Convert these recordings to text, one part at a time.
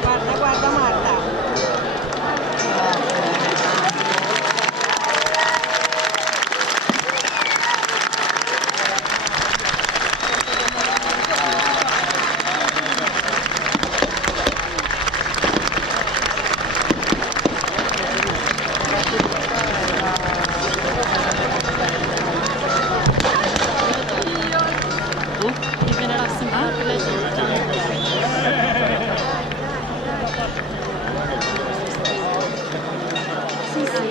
Guarda, guarda Marta. Bisognerà sempre per le sì, sì.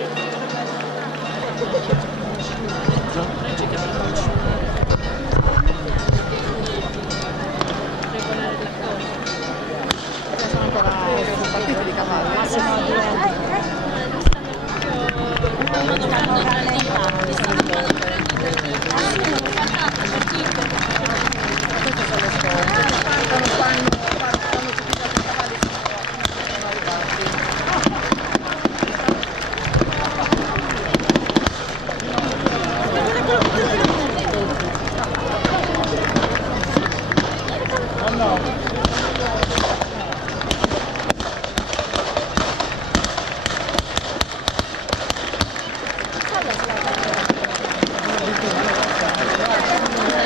Regolare la cosa. Sono ancora un partito di cavallo. Stanno